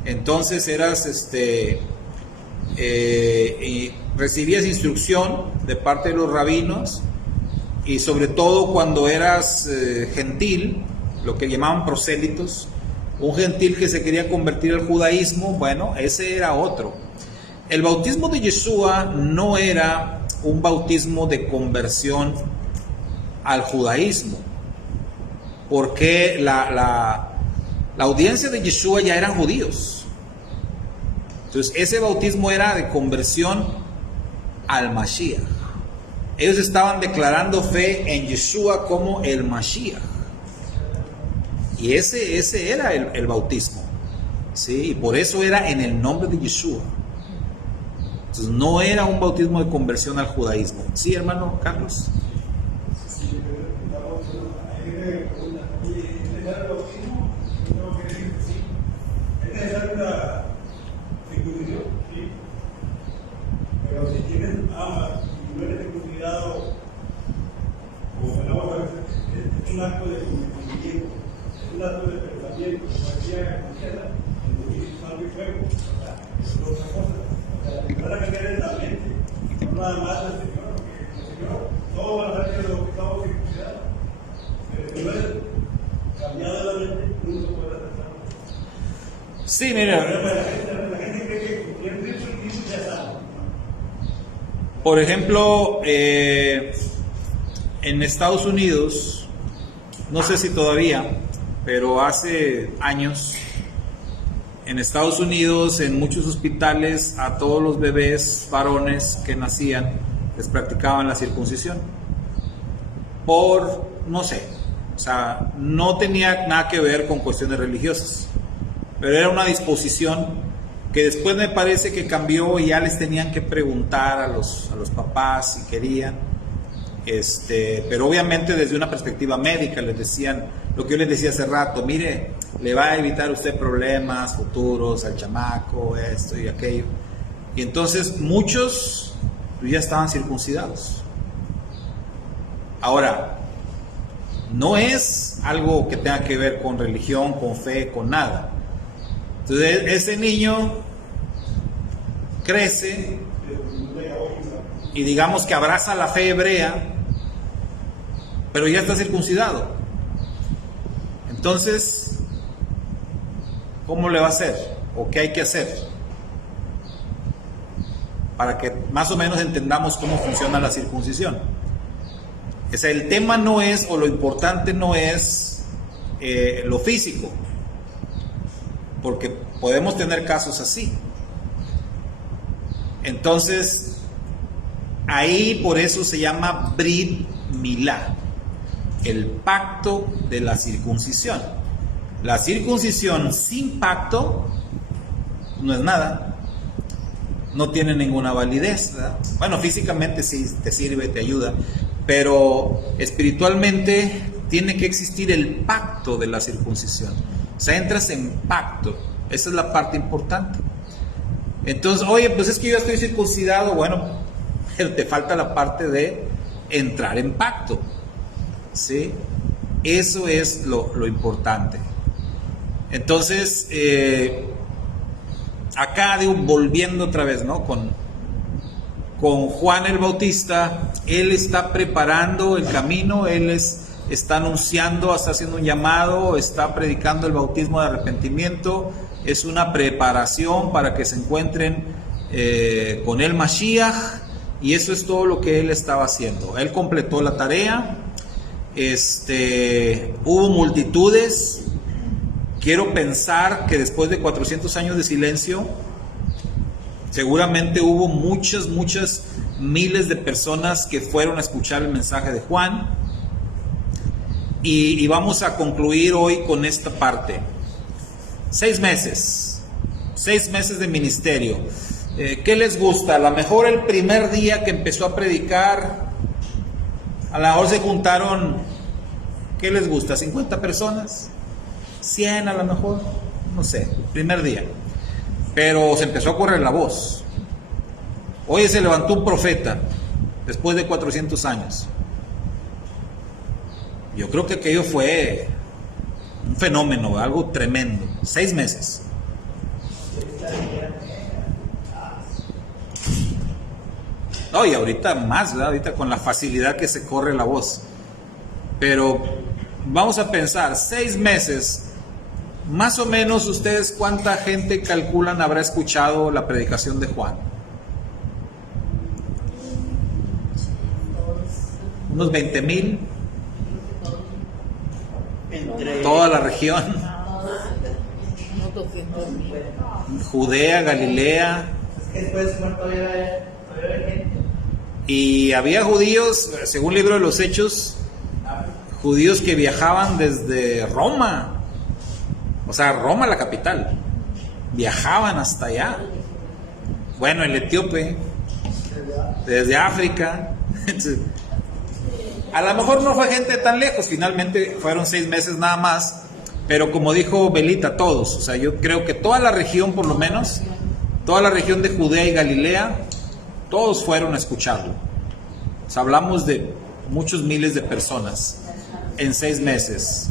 entonces eras y recibías instrucción de parte de los rabinos, y sobre todo cuando eras gentil, lo que llamaban prosélitos, un gentil que se quería convertir al judaísmo, bueno, ese era otro. El bautismo de Yeshua no era un bautismo de conversión al judaísmo, porque la audiencia de Yeshua ya eran judíos. Entonces ese bautismo era de conversión al Mashiach. Ellos estaban declarando fe en Yeshua como el Mashiach. Y ese era el bautismo, ¿sí? Y por eso era en el nombre de Yeshua. Entonces no era un bautismo de conversión al judaísmo. ¿Sí, hermano Carlos? Sí, hay gente que pregunta, ¿es necesario el bautismo? Yo tengo que decir que sí. ¿Es necesario la circuncisión? Sí. Pero si tienes ambas y no eres circuncidado, como hablamos a veces, es un acto de conocimiento, es un acto de pensamiento, como decía Conchela, en el salvo y fuego, o sea, es otra cosa. O sea, para que quede en la mente, no nada más del Señor, porque el Señor, todos van a saber que los que estamos circuncidados, pero si no es cambiado la mente, nunca puede hacer nada. Sí, mira. La gente cree que cumpliendo eso ya está. Por ejemplo, en Estados Unidos, no sé si todavía, pero hace años, en Estados Unidos, en muchos hospitales, a todos los bebés varones que nacían, les practicaban la circuncisión. Por, no sé, o sea, no tenía nada que ver con cuestiones religiosas, pero era una disposición que después me parece que cambió y ya les tenían que preguntar a los papás si querían, pero obviamente desde una perspectiva médica les decían, lo que yo les decía hace rato, mire, le va a evitar usted problemas futuros al chamaco, esto y aquello. Y entonces muchos ya estaban circuncidados. Ahora, no es algo que tenga que ver con religión, con fe, con nada. Entonces ese niño crece y digamos que abraza la fe hebrea, pero ya está circuncidado. Entonces, ¿cómo le va a hacer? ¿O qué hay que hacer? Para que más o menos entendamos cómo funciona la circuncisión. O sea, el tema no es, o lo importante no es lo físico, porque podemos tener casos así. Entonces, ahí por eso se llama Brit Milá, el pacto de la circuncisión. La circuncisión sin pacto no es nada, no tiene ninguna validez, ¿verdad? Bueno, físicamente sí te sirve, te ayuda, pero espiritualmente tiene que existir el pacto de la circuncisión. O sea, entras en pacto, esa es la parte importante. Entonces, oye, pues es que yo estoy circuncidado, bueno, pero te falta la parte de entrar en pacto, ¿sí? Eso es lo importante. Entonces, acá digo, volviendo otra vez, ¿no? Con Juan el Bautista, él está preparando el camino, él está anunciando, está haciendo un llamado, está predicando el bautismo de arrepentimiento, es una preparación para que se encuentren con el Mashiach, y eso es todo lo que él estaba haciendo. Él completó la tarea, hubo multitudes. Quiero pensar que después de 400 años de silencio, seguramente hubo muchas miles de personas que fueron a escuchar el mensaje de Juan. Y vamos a concluir hoy con esta parte. 6 meses de ministerio. ¿Qué les gusta? A lo mejor el primer día que empezó a predicar A lo mejor se juntaron, ¿qué les gusta? ¿50 personas? ¿100 a lo mejor? No sé, primer día. Pero se empezó a correr la voz. Hoy se levantó un profeta después de 400 años. Yo creo que aquello fue un fenómeno, algo tremendo. 6 meses. No, y ahorita más, ¿verdad? Ahorita con la facilidad que se corre la voz. Pero vamos a pensar, 6 meses, más o menos ustedes cuánta gente calculan habrá escuchado la predicación de Juan. Unos 20,000. Toda la región. No 200,000. Judea, Galilea. Es que después todavía hay gente. Y había judíos, según el libro de los Hechos, judíos que viajaban desde Roma, o sea, Roma la capital, viajaban hasta allá. Bueno, el etíope, desde África. A lo mejor no fue gente tan lejos, finalmente fueron 6 meses nada más, pero como dijo Belita, todos, o sea, yo creo que toda la región, por lo menos, toda la región de Judea y Galilea, todos fueron a escucharlo. O sea, hablamos de muchos miles de personas en 6 meses.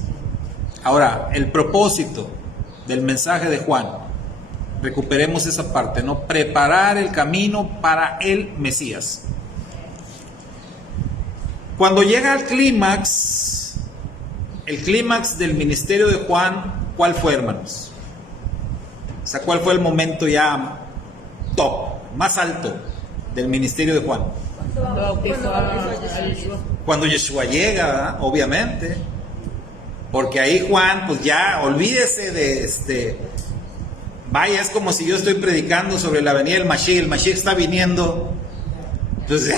Ahora, el propósito del mensaje de Juan, recuperemos esa parte, ¿no? Preparar el camino para el Mesías. Cuando llega al clímax, el clímax del ministerio de Juan, ¿cuál fue, hermanos? O sea, ¿cuál fue el momento ya top, más alto del ministerio de Juan? Cuando Yeshua llega, ¿verdad? Obviamente, porque ahí Juan, pues ya olvídese de vaya, es como si yo estoy predicando sobre la venida del Mashiach, el Mashiach está viniendo, entonces,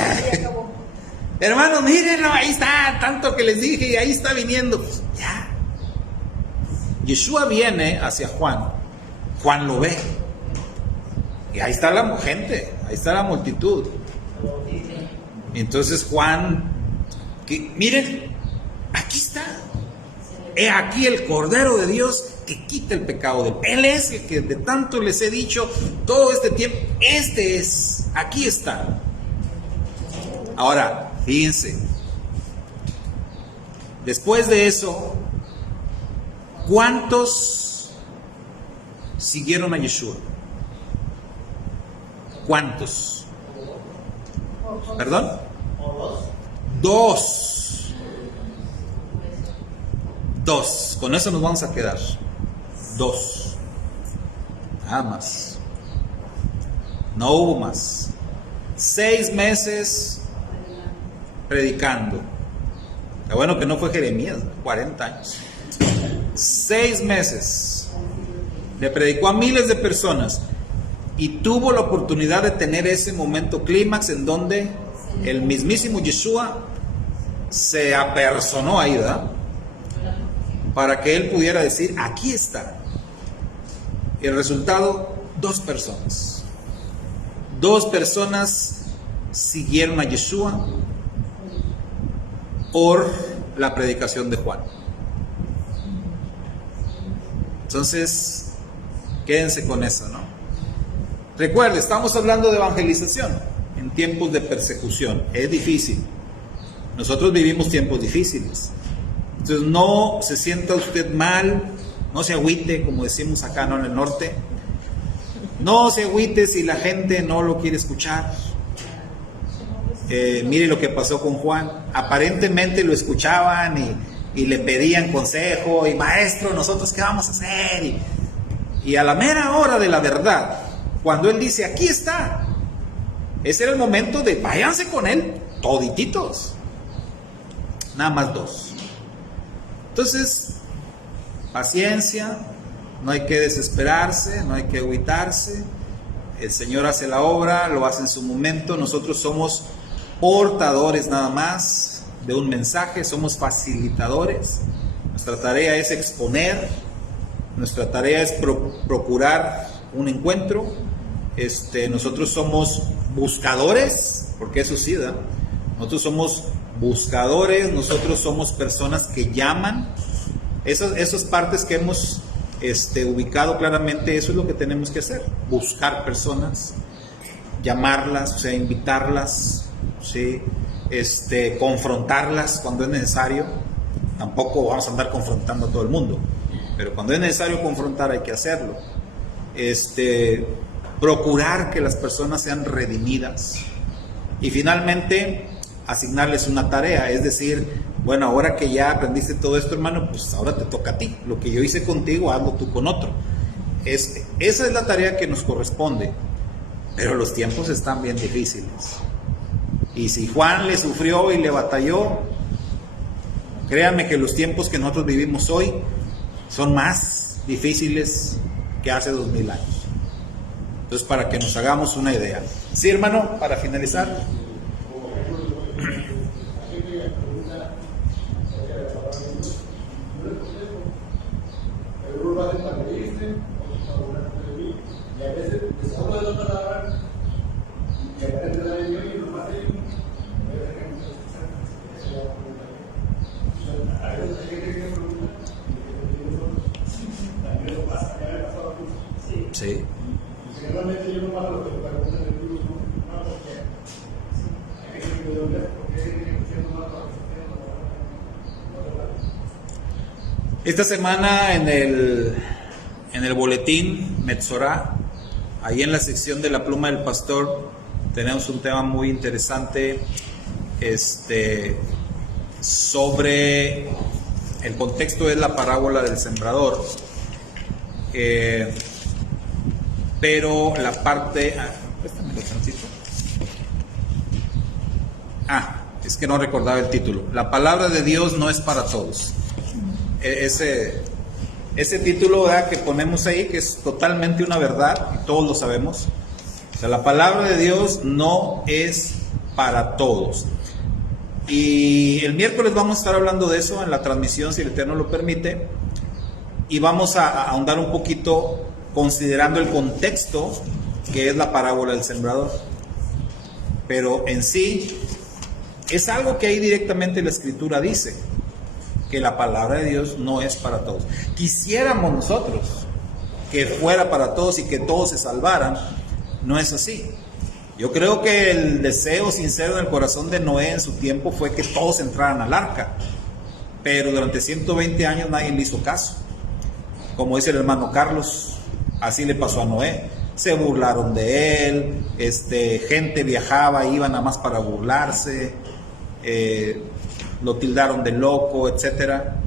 hermanos, mírenlo, ahí está, tanto que les dije, y ahí está viniendo, pues ya. Yeshua viene hacia Juan, Juan lo ve, y ahí está la gente, ahí está la multitud. Entonces Juan, miren, aquí está. He aquí el Cordero de Dios que quita el pecado del mundo. Él es el que de tanto les he dicho todo este tiempo. Este es, aquí está. Ahora, fíjense. Después de eso, ¿cuántos siguieron a Yeshua? ¿Cuántos? ¿Perdón? 2. Con eso nos vamos a quedar. 2. Nada más. No hubo más. 6 meses predicando. Lo bueno que no fue Jeremías, 40 años. 6 meses. Le predicó a miles de personas. Y tuvo la oportunidad de tener ese momento clímax en donde el mismísimo Yeshua se apersonó ahí, ¿verdad? Para que él pudiera decir, aquí está. Y el resultado, 2 personas. 2 personas siguieron a Yeshua por la predicación de Juan. Entonces, quédense con eso, ¿no? Recuerde, estamos hablando de evangelización en tiempos de persecución. Es difícil. Nosotros vivimos tiempos difíciles. Entonces no se sienta usted mal, no se agüite, como decimos acá, ¿no? En el norte. No se agüite si la gente no lo quiere escuchar. Mire lo que pasó con Juan. Aparentemente lo escuchaban y le pedían consejo. Y maestro, ¿nosotros qué vamos a hacer? Y a la mera hora de la verdad, cuando él dice, aquí está, ese era el momento de váyanse con él, todititos. Nada más 2. Entonces, paciencia, no hay que desesperarse, no hay que agüitarse. El Señor hace la obra, lo hace en su momento. Nosotros somos portadores nada más de un mensaje, somos facilitadores. Nuestra tarea es exponer, nuestra tarea es procurar un encuentro. Nosotros somos buscadores, porque eso sí, ¿verdad? Nosotros somos buscadores, nosotros somos personas que llaman. Esas partes que hemos ubicado claramente, eso es lo que tenemos que hacer: buscar personas, llamarlas, o sea, invitarlas, ¿sí? Confrontarlas cuando es necesario. Tampoco vamos a andar confrontando a todo el mundo, pero cuando es necesario confrontar hay que hacerlo. Procurar que las personas sean redimidas y finalmente asignarles una tarea, es decir, bueno, ahora que ya aprendiste todo esto, hermano, pues ahora te toca a ti. Lo que yo hice contigo, hazlo tú con otro. Esa es la tarea que nos corresponde, pero los tiempos están bien difíciles. Y si Juan le sufrió y le batalló, créanme que los tiempos que nosotros vivimos hoy son más difíciles que hace 2000 años. Entonces, para que nos hagamos una idea. Sí, hermano, para finalizar. Y a veces les hablo de la palabra y aparece la de Dios y nomás ellos. A veces hay gente que me pregunta y también lo pasa, ya me pasó a mí. Sí. Y generalmente yo no paso lo que me preguntan de Dios, no, porque hay gente que me duele, porque hay gente que me siento mal para que se no. Esta semana en el boletín Metzorah, ahí en la sección de la pluma del pastor, tenemos un tema muy interesante sobre el contexto, es la parábola del sembrador, pero la parte... préstamelo tantito. Es que no recordaba el título. La palabra de Dios no es para todos. Ese título, ¿verdad?, que ponemos ahí, que es totalmente una verdad, y todos lo sabemos. O sea, la palabra de Dios no es para todos. Y el miércoles vamos a estar hablando de eso en la transmisión, si el Eterno lo permite, y vamos a ahondar un poquito considerando el contexto que es la parábola del sembrador. Pero en sí, es algo que ahí directamente la Escritura dice, que la palabra de Dios no es para todos. Quisiéramos nosotros que fuera para todos y que todos se salvaran. No es así. Yo creo que el deseo sincero en el corazón de Noé en su tiempo fue que todos entraran al arca, pero durante 120 años nadie le hizo caso. Como dice el hermano Carlos, así le pasó a Noé. Se burlaron de él, gente viajaba, iba nada más para burlarse, lo tildaron de loco, etcétera.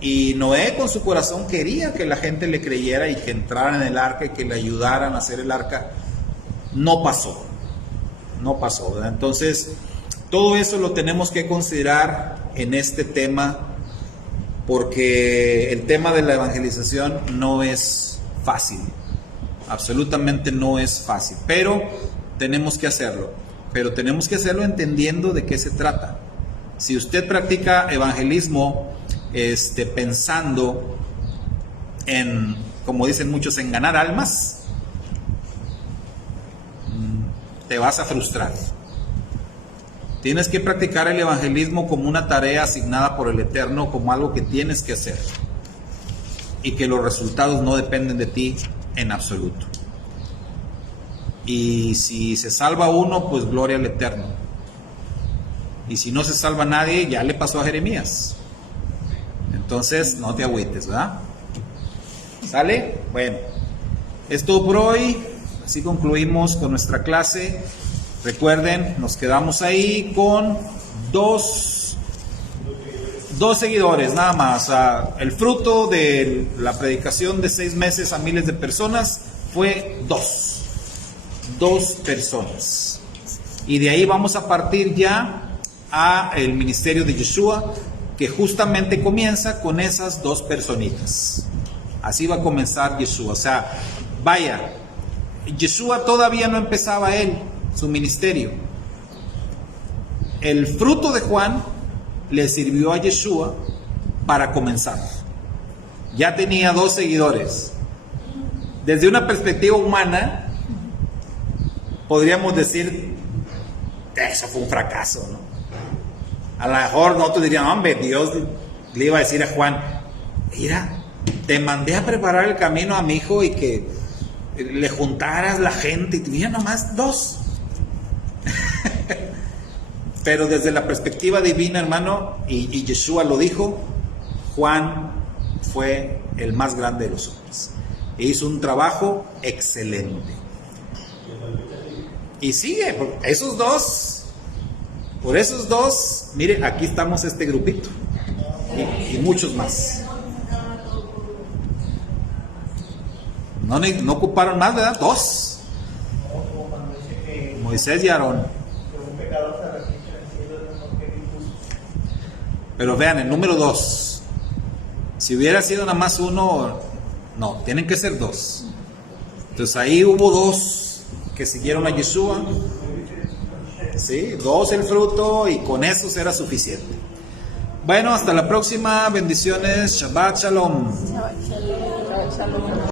Y Noé con su corazón quería que la gente le creyera y que entraran en el arca y que le ayudaran a hacer el arca. No pasó, ¿verdad? Entonces, todo eso lo tenemos que considerar en este tema, porque el tema de la evangelización no es fácil, absolutamente no es fácil, pero tenemos que hacerlo, entendiendo de qué se trata. Si usted practica evangelismo pensando en, como dicen muchos, en ganar almas, te vas a frustrar. Tienes que practicar el evangelismo como una tarea asignada por el Eterno, como algo que tienes que hacer, y que los resultados no dependen de ti en absoluto. Y si se salva uno, pues gloria al Eterno. Y si no se salva nadie, ya le pasó a Jeremías. Entonces, no te agüites, ¿verdad? ¿Sale? Bueno, es todo por hoy. Así concluimos con nuestra clase. Recuerden, nos quedamos ahí con dos seguidores, nada más. El fruto de la predicación de 6 meses a miles de personas fue 2 personas. Y de ahí vamos a partir ya a el ministerio de Yeshua, que justamente comienza con esas 2 personitas. Así va a comenzar Yeshua. O sea, vaya, Yeshua todavía no empezaba él su ministerio. El fruto de Juan le sirvió a Yeshua para comenzar. Ya tenía 2 seguidores. Desde una perspectiva humana, podríamos decir que eso fue un fracaso, ¿no? A lo mejor nosotros diríamos, hombre, Dios le iba a decir a Juan, mira, te mandé a preparar el camino a mi hijo y que le juntaras la gente y tuviera nomás 2. Pero desde la perspectiva divina, hermano, y Yeshua lo dijo, Juan fue el más grande de los hombres. E hizo un trabajo excelente. Y sigue, por esos dos, mire, aquí estamos este grupito. Y muchos más. No ocuparon más, ¿verdad? 2. Como cuando dice que Moisés y Aarón. un pecador se arrepiente en el cielo es mejor que mil justos. Pero vean, el número 2. Si hubiera sido nada más 1, no, tienen que ser 2. Entonces ahí hubo 2 que siguieron a Yeshua. Sí, 2 el fruto y con eso será suficiente. Bueno, hasta la próxima. Bendiciones. Shabbat Shalom. Shalom.